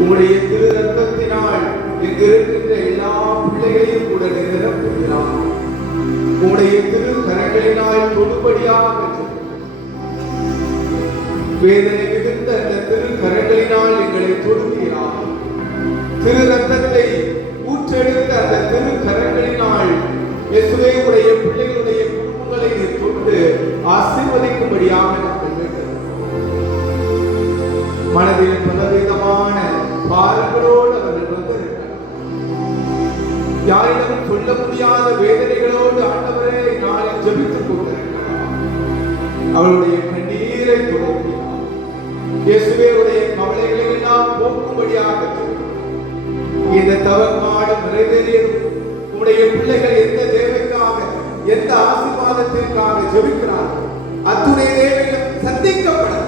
உம்முடைய திரு ரத்தத்தினால் இங்கு இருக்கின்ற எல்லா பிள்ளைகளையும் கூட நிரப்புகிறார். உம்முடைய திரு கரங்களினால் தொடுபடியாக வேதனை மிகுந்த அந்த திரு கரங்களினால் எங்களை தொடுகிறார். திரு ரத்தத்தை ஊற்றெடுத்த அந்த திரு கரங்களினால் இயேசுவே உடைய பிள்ளைகளுடைய குடும்பங்களை தொட்டு ஆசீர்வதிக்கும்படியாக நாங்கள் வேண்டும். மனதில் பலவிதமான பாரங்களோடு அவர்கள் வந்திருக்கிறார். யாரிடமும் சொல்ல முடியாத வேதனைகளோடு ஆண்டவரே நாளில் ஜெபித்துக் கொண்டிருக்கிறார். அவருடைய கண்ணீரை துடைக்கிறார். இயேசுவே உடைய கவலைகளை எல்லாம் போக்கும்படியாக இந்த தவக்காலம் நிறைவேறியதும் உடைய பிள்ளைகள் எந்த தேவைக்காக எந்த ஆசீர்வாதத்திற்காக ஜெபிக்கிறார்கள் அத்துணை தேவைகளும் சந்திக்கப்படும்.